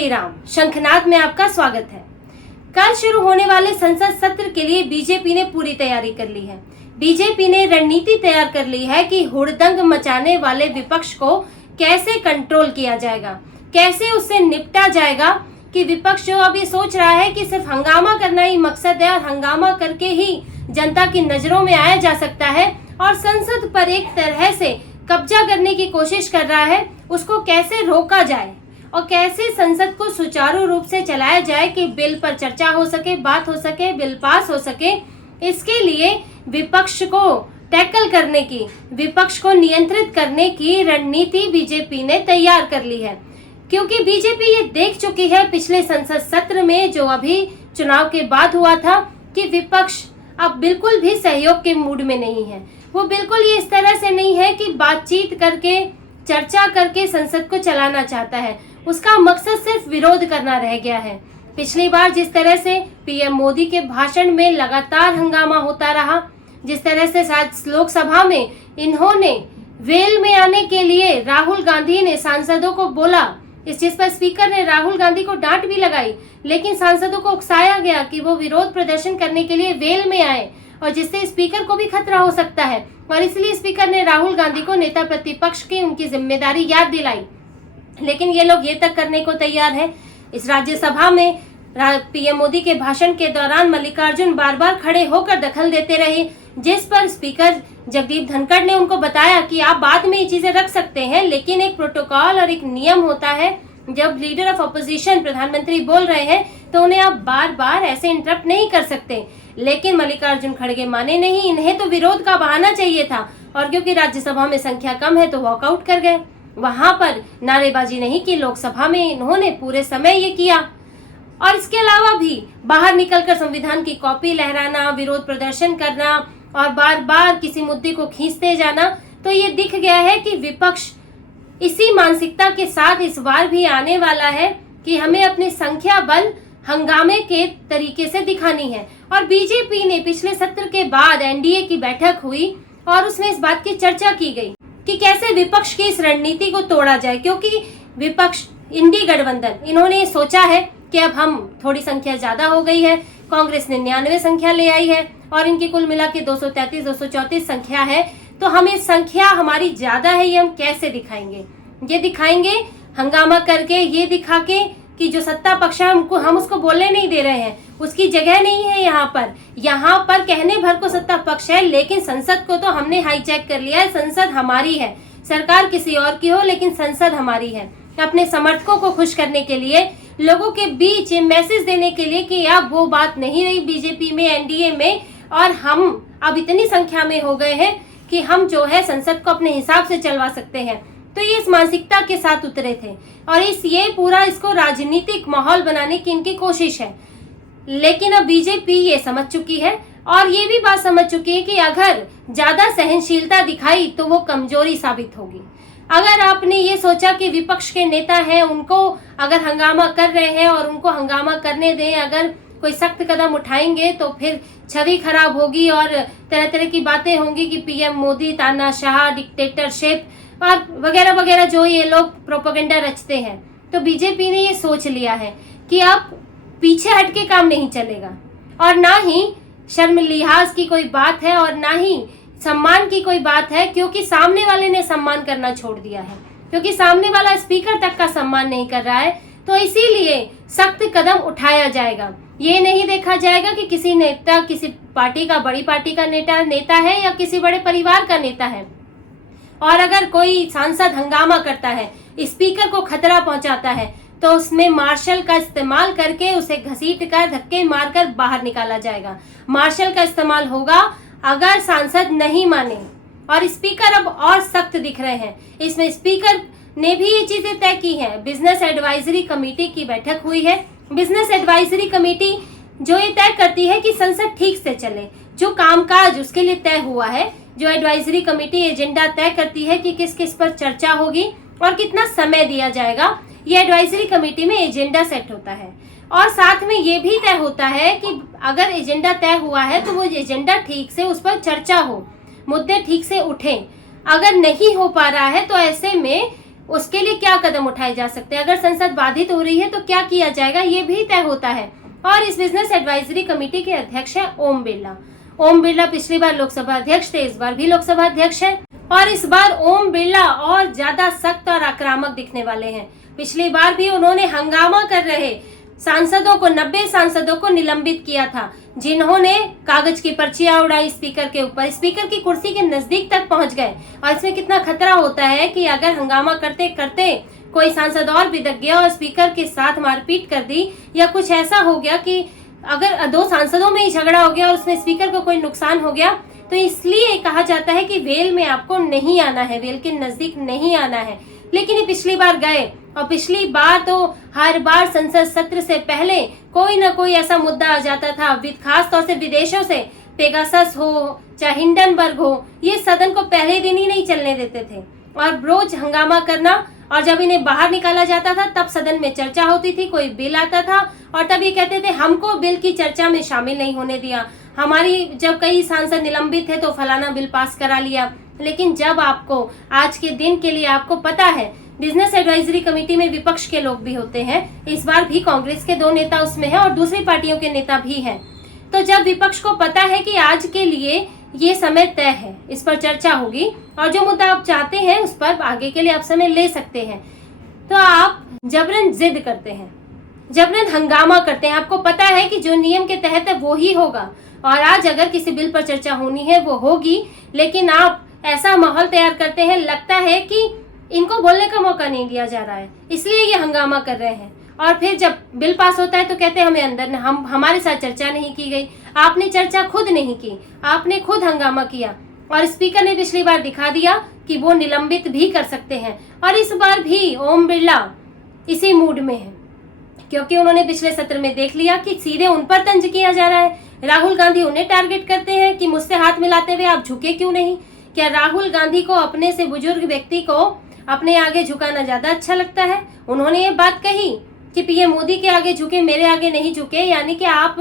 श्री राम। शंखनाद में आपका स्वागत है। कल शुरू होने वाले संसद सत्र के लिए बीजेपी ने पूरी तैयारी कर ली है। बीजेपी ने रणनीति तैयार कर ली है कि हुड़दंग मचाने वाले विपक्ष को कैसे कंट्रोल किया जाएगा, कैसे उससे निपटा जाएगा। कि विपक्ष जो अभी सोच रहा है कि सिर्फ हंगामा करना ही मकसद है और हंगामा करके ही जनता की नजरों में आया जा सकता है और संसद पर एक तरह से कब्जा करने की कोशिश कर रहा है, उसको कैसे रोका जाए और कैसे संसद को सुचारू रूप से चलाया जाए कि बिल पर चर्चा हो सके, बात हो सके, बिल पास हो सके। इसके लिए विपक्ष को टैकल करने की, विपक्ष को नियंत्रित करने की रणनीति बीजेपी ने तैयार कर ली है। क्योंकि बीजेपी ये देख चुकी है पिछले संसद सत्र में जो अभी चुनाव के बाद हुआ था कि विपक्ष अब बिल्कुल भी सहयोग के मूड में नहीं है। वो बिल्कुल ये इस तरह से नहीं है कि बातचीत करके, चर्चा करके संसद को चलाना चाहता है। उसका मकसद सिर्फ विरोध करना रह गया है। पिछली बार जिस तरह से पीएम मोदी के भाषण में लगातार हंगामा होता रहा, जिस तरह से लोकसभा में इन्होंने वेल में आने के लिए राहुल गांधी ने सांसदों को बोला, इस चीज पर स्पीकर ने राहुल गांधी को डांट भी लगाई, लेकिन सांसदों को उकसाया गया कि वो विरोध प्रदर्शन करने के लिए वेल में आए और जिससे स्पीकर को भी खतरा हो सकता है। और इसलिए स्पीकर ने राहुल गांधी को नेता प्रतिपक्ष की उनकी जिम्मेदारी याद दिलाई। लेकिन ये लोग ये तक करने को तैयार है। इस राज्यसभा में पीएम मोदी के भाषण के दौरान मल्लिकार्जुन बार बार खड़े होकर दखल देते रहे, जिस पर स्पीकर जगदीप धनखड़ ने उनको बताया कि आप बाद में ये चीजें रख सकते हैं, लेकिन एक प्रोटोकॉल और एक नियम होता है। जब लीडर ऑफ अपोजिशन प्रधानमंत्री बोल रहे हैं तो उन्हें आप बार बार ऐसे इंटरप्ट नहीं कर सकते। लेकिन मल्लिकार्जुन खड़गे माने नहीं, इन्हें तो विरोध का बहाना चाहिए था और क्योंकि राज्यसभा में संख्या कम है तो वॉकआउट कर गए। वहां पर नारेबाजी नहीं की, लोकसभा में इन्होंने पूरे समय ये किया। और इसके अलावा भी बाहर निकलकर संविधान की कॉपी लहराना, विरोध प्रदर्शन करना और बार बार किसी मुद्दे को खींचते जाना। तो ये दिख गया है कि विपक्ष इसी मानसिकता के साथ इस बार भी आने वाला है कि हमें अपनी संख्या बल हंगामे के तरीके से दिखानी है। और बीजेपी ने पिछले सत्र के बाद एनडीए की बैठक हुई और उसमें इस बात की चर्चा की गई कि कैसे विपक्ष की इस रणनीति को तोड़ा जाए। क्योंकि विपक्ष इंडी गठबंधन, इन्होंने सोचा है कि अब हम थोड़ी संख्या ज्यादा हो गई है, कांग्रेस ने 99 संख्या ले आई है और इनकी कुल मिला के 233-234 संख्या है, तो हमें संख्या हमारी ज्यादा है, ये हम कैसे दिखाएंगे? ये दिखाएंगे हंगामा करके, ये दिखा के कि जो सत्ता पक्ष है हम उसको बोलने नहीं दे रहे हैं, उसकी जगह नहीं है यहाँ पर कहने भर को सत्ता पक्ष है, लेकिन संसद को तो हमने हाईजैक कर लिया है। संसद हमारी है, सरकार किसी और की हो लेकिन संसद हमारी है। अपने समर्थकों को खुश करने के लिए, लोगों के बीच मैसेज देने के लिए कि अब वो बात नहीं रही बीजेपी में, एनडीए में, और हम अब इतनी संख्या में हो गए हैं कि हम जो है संसद को अपने हिसाब से चलवा सकते हैं। तो ये इस मानसिकता के साथ उतरे थे और ये पूरा इसको राजनीतिक माहौल बनाने की इनकी कोशिश है। लेकिन अब बीजेपी ये समझ चुकी है और ये भी बात समझ चुकी है कि अगर ज्यादा सहनशीलता दिखाई तो वो कमजोरी साबित होगी। अगर आपने ये सोचा कि विपक्ष के नेता हैं, उनको अगर हंगामा कर रहे हैं और उनको हंगामा करने दें, अगर कोई सख्त कदम उठाएंगे तो फिर छवि खराब होगी और तरह तरह की बातें होंगी कि पीएम मोदी तानाशाह, डिक्टेटरशिप और वगैरह वगैरह जो ये लोग प्रोपेगेंडा रचते हैं। तो बीजेपी ने ये सोच लिया है कि अब पीछे हटके काम नहीं चलेगा और ना ही शर्म लिहाज की कोई बात है और ना ही सम्मान की कोई बात है, क्योंकि सामने वाले ने सम्मान करना छोड़ दिया है, क्योंकि सामने वाला स्पीकर तक का सम्मान नहीं कर रहा है। तो इसीलिए सख्त कदम उठाया जाएगा। ये नहीं देखा जाएगा कि किसी नेता किसी पार्टी का, बड़ी पार्टी का नेता है या किसी बड़े परिवार का नेता है। और अगर कोई सांसद हंगामा करता है, स्पीकर को खतरा पहुंचाता है, तो उसमें मार्शल का इस्तेमाल करके उसे घसीट कर, धक्के मारकर बाहर निकाला जाएगा। मार्शल का इस्तेमाल होगा अगर सांसद नहीं माने। और स्पीकर अब और सख्त दिख रहे हैं। इसमें स्पीकर ने भी ये चीजें तय की हैं। बिजनेस एडवाइजरी कमेटी की बैठक हुई है। बिजनेस एडवाइजरी कमेटी जो ये तय करती है कि संसद ठीक से चले, जो कामकाज उसके लिए तय हुआ है, जो एडवाइजरी कमेटी एजेंडा तय करती है कि किस किस पर चर्चा होगी और कितना समय दिया जाएगा, ये एडवाइजरी कमेटी में एजेंडा सेट होता है। और साथ में ये भी तय होता है कि अगर एजेंडा तय हुआ है तो वो एजेंडा ठीक से, उस पर चर्चा हो, मुद्दे ठीक से उठें। अगर नहीं हो पा रहा है तो ऐसे में उसके लिए क्या कदम उठाए जा सकते हैं, अगर संसद बाधित हो रही है तो क्या किया जाएगा, ये भी तय होता है। और इस बिजनेस एडवाइजरी कमेटी के अध्यक्ष है ओम बिरला। ओम बिरला पिछली बार लोकसभा अध्यक्ष थे, इस बार भी लोकसभा अध्यक्ष है और इस बार ओम बिरला और ज्यादा सख्त और आक्रामक दिखने वाले हैं। पिछली बार भी उन्होंने हंगामा कर रहे सांसदों को, 90 सांसदों को निलंबित किया था, जिन्होंने कागज की पर्चियां उड़ाई स्पीकर के ऊपर, स्पीकर की कुर्सी के नजदीक तक पहुंच गए। और इसमें कितना खतरा होता है कि अगर हंगामा करते करते कोई सांसद और बिदक गया और स्पीकर के साथ मारपीट कर दी या कुछ ऐसा हो गया कि अगर 2 सांसदों में ही झगड़ा हो गया और उसमें स्पीकर को कोई नुकसान हो गया, तो इसलिए कहा जाता है कि वेल में आपको नहीं आना है, वेल के नजदीक नहीं आना है। लेकिन ये पिछली बार गए और पिछली बार तो हर बार संसद सत्र से पहले कोई ना कोई ऐसा मुद्दा आ जाता था, खास तौर से विदेशों से, पेगासस हो चाहे हिंडनबर्ग हो, ये सदन को पहले दिन ही नहीं चलने देते थे और रोज हंगामा करना। और जब इन्हें बाहर निकाला जाता था तब सदन में चर्चा होती थी, कोई बिल आता था और तब ये कहते थे हमको बिल की चर्चा में शामिल नहीं होने दिया, हमारी जब कई सांसद निलंबित थे तो फलाना बिल पास करा लिया। लेकिन जब आपको आज के दिन के लिए आपको पता है बिजनेस एडवाइजरी कमेटी में विपक्ष के लोग भी होते हैं, इस बार भी कांग्रेस के 2 नेता उसमें हैं और दूसरी पार्टियों के नेता भी हैं, तो जब विपक्ष को पता है कि आज के लिए ये समय तय है, इस पर चर्चा होगी और जो मुद्दा आप चाहते हैं उस पर आगे के लिए आप समय ले सकते हैं, तो आप जबरन जिद करते हैं, जबरन हंगामा करते हैं। आपको पता है कि जो नियम के तहत है वो ही होगा और आज अगर किसी बिल पर चर्चा होनी है वो होगी, लेकिन आप ऐसा माहौल तैयार करते हैं, लगता है कि इनको बोलने का मौका नहीं दिया जा रहा है, इसलिए ये हंगामा कर रहे हैं। और फिर जब बिल पास होता है तो कहते हैं हमें अंदर हमारे साथ चर्चा नहीं की गई, आपने चर्चा खुद नहीं की, आपने खुद हंगामा किया। और स्पीकर ने पिछली बार दिखा दिया कि वो निलंबित भी कर सकते हैं और इस बार भी ओम बिरला इसी मूड में है, क्योंकि उन्होंने पिछले सत्र में देख लिया कि सीधे उन पर तंज किया जा रहा है। राहुल गांधी उन्हें टारगेट करते हैं कि मुझसे हाथ मिलाते हुए आप झुके क्यों नहीं। क्या राहुल गांधी को अपने से बुजुर्ग व्यक्ति को अपने आगे झुकाना ज्यादा अच्छा लगता है? उन्होंने ये बात कही कि पीएम मोदी के आगे झुके, मेरे आगे नहीं झुके, यानी कि आप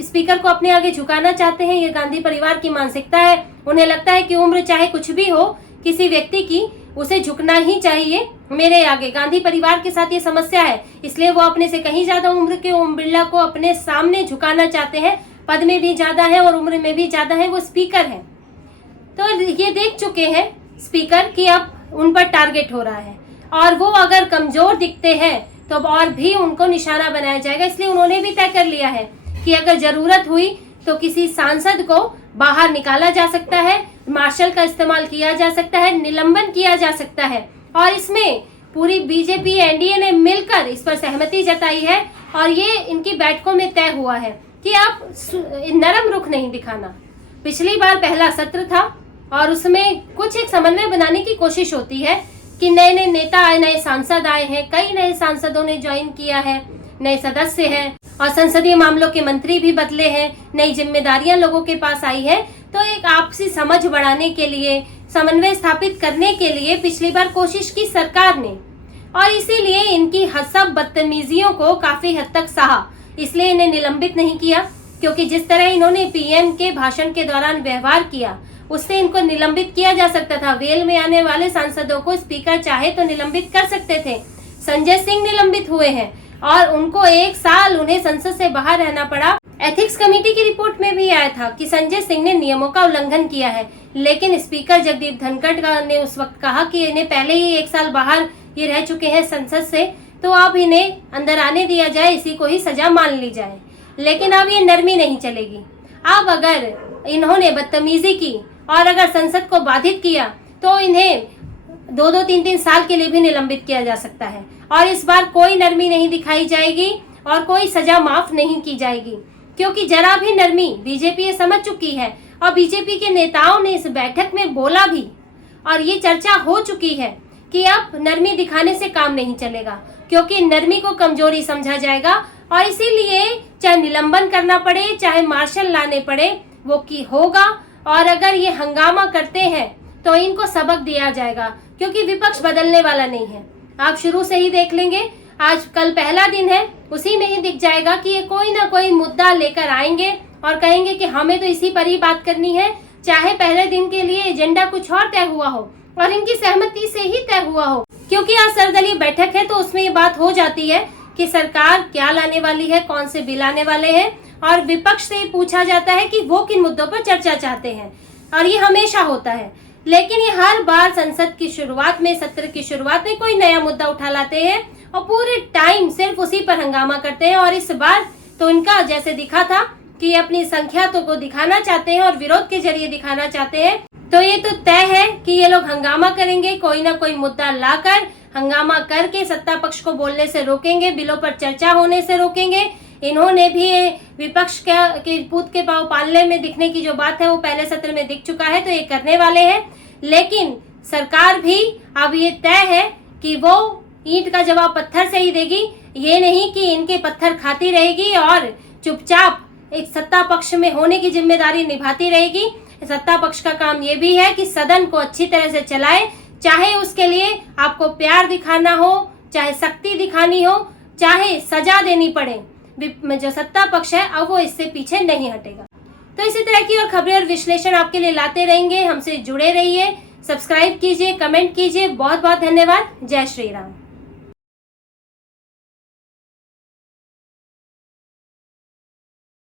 स्पीकर को अपने आगे झुकाना चाहते हैं। ये गांधी परिवार की मानसिकता है। उन्हें लगता है कि उम्र चाहे कुछ भी हो किसी व्यक्ति की, उसे झुकना ही चाहिए मेरे आगे। गांधी परिवार के साथ ये समस्या है, इसलिए वो अपने से कहीं ज्यादा उम्र के ओम बिरला को अपने सामने झुकाना चाहते हैं। पद में भी ज्यादा है और उम्र में भी ज्यादा है, वो स्पीकर है। तो ये देख चुके हैं स्पीकर कि अब उन पर टारगेट हो रहा है और वो अगर कमजोर दिखते हैं तो अब और भी उनको निशाना बनाया जाएगा। इसलिए उन्होंने भी तय कर लिया है कि अगर जरूरत हुई तो किसी सांसद को बाहर निकाला जा सकता है, मार्शल का इस्तेमाल किया जा सकता है, निलंबन किया जा सकता है। और इसमें पूरी बीजेपी एनडीए ने मिलकर इस पर सहमति जताई है और ये इनकी बैठकों में तय हुआ है कि आप नरम रुख नहीं दिखाना। पिछली बार पहला सत्र था और उसमें कुछ एक समन्वय बनाने की कोशिश होती है कि नए नए नेता आए, नए सांसद आए हैं, कई नए सांसदों ने ज्वाइन किया है, नए सदस्य हैं और संसदीय मामलों के मंत्री भी बदले हैं, नई जिम्मेदारियां लोगों के पास आई है। तो एक आपसी समझ बढ़ाने के लिए, समन्वय स्थापित करने के लिए पिछली बार कोशिश की सरकार ने और इसीलिए इनकी सब बदतमीजियों को काफी हद तक सहा। इसलिए इन्हें निलंबित नहीं किया, क्योंकि जिस तरह इन्होंने पीएम के भाषण के दौरान व्यवहार किया उससे इनको निलंबित किया जा सकता था। वेल में आने वाले सांसदों को स्पीकर चाहे तो निलंबित कर सकते थे। संजय सिंह निलंबित हुए हैं और उनको 1 साल उन्हें संसद से बाहर रहना पड़ा। एथिक्स कमेटी की रिपोर्ट में भी आया था कि संजय सिंह ने नियमों का उल्लंघन किया है, लेकिन स्पीकर जगदीप धनखड़ ने उस वक्त कहा कि इन्हें पहले ही 1 साल बाहर ये रह चुके हैं संसद से, तो अब इन्हें अंदर आने दिया जाए, इसी को ही सजा मान ली जाए। लेकिन अब ये नरमी नहीं चलेगी। अब अगर इन्होंने बदतमीजी की और अगर संसद को बाधित किया तो इन्हें 2-2, 3-3 साल के लिए भी निलंबित किया जा सकता है और इस बार कोई नरमी नहीं दिखाई जाएगी और कोई सजा माफ नहीं की जाएगी, क्योंकि जरा भी नरमी बीजेपी ये समझ चुकी है और बीजेपी के नेताओं ने इस बैठक में बोला भी और ये चर्चा हो चुकी है कि अब नरमी दिखाने से काम नहीं चलेगा, क्योंकि नरमी को कमजोरी समझा जाएगा और इसीलिए चाहे निलंबन करना पड़े, चाहे मार्शल लाने पड़े, वो की होगा। और अगर ये हंगामा करते हैं तो इनको सबक दिया जाएगा, क्योंकि विपक्ष बदलने वाला नहीं है। आप शुरू से ही देख लेंगे, आज कल पहला दिन है, उसी में ही दिख जाएगा कि ये कोई ना कोई मुद्दा लेकर आएंगे और कहेंगे कि हमें तो इसी पर ही बात करनी है, चाहे पहले दिन के लिए एजेंडा कुछ और तय हुआ हो और इनकी सहमति से ही तय हुआ हो। क्योंकि आज सर्वदलीय बैठक है तो उसमें ये बात हो जाती है कि सरकार क्या लाने वाली है, कौन से बिल आने वाले हैं, और विपक्ष से पूछा जाता है कि वो किन मुद्दों पर चर्चा चाहते हैं, और ये हमेशा होता है। लेकिन ये हर बार संसद की शुरुआत में, सत्र की शुरुआत में कोई नया मुद्दा उठा लाते हैं और पूरे टाइम सिर्फ उसी पर हंगामा करते हैं। और इस बार तो इनका जैसे दिखा था कि अपनी संख्या तो को दिखाना चाहते हैं और विरोध के जरिए दिखाना चाहते हैं, तो ये तो तय है कि ये लोग हंगामा करेंगे, कोई ना कोई मुद्दा लाकर हंगामा करके सत्ता पक्ष को बोलने से रोकेंगे, बिलों पर चर्चा होने से रोकेंगे। इन्होंने भी विपक्ष के पूत के पांव पालने में दिखने की जो बात है वो पहले सत्र में दिख चुका है, तो ये करने वाले हैं। लेकिन सरकार भी अब ये तय है कि वो ईंट का जवाब पत्थर से ही देगी, ये नहीं कि इनके पत्थर खाती रहेगी और चुपचाप एक सत्ता पक्ष में होने की जिम्मेदारी निभाती रहेगी। सत्ता पक्ष का काम ये भी है कि सदन को अच्छी तरह से चलाए, चाहे उसके लिए आपको प्यार दिखाना हो, चाहे सख्ती दिखानी हो, चाहे सजा देनी पड़े, जो सत्ता पक्ष है अब वो इससे पीछे नहीं हटेगा। तो इसी तरह की और खबरें और विश्लेषण आपके लिए लाते रहेंगे। हमसे जुड़े रहिए, सब्सक्राइब कीजिए, कमेंट कीजिए। बहुत बहुत धन्यवाद। जय श्री राम।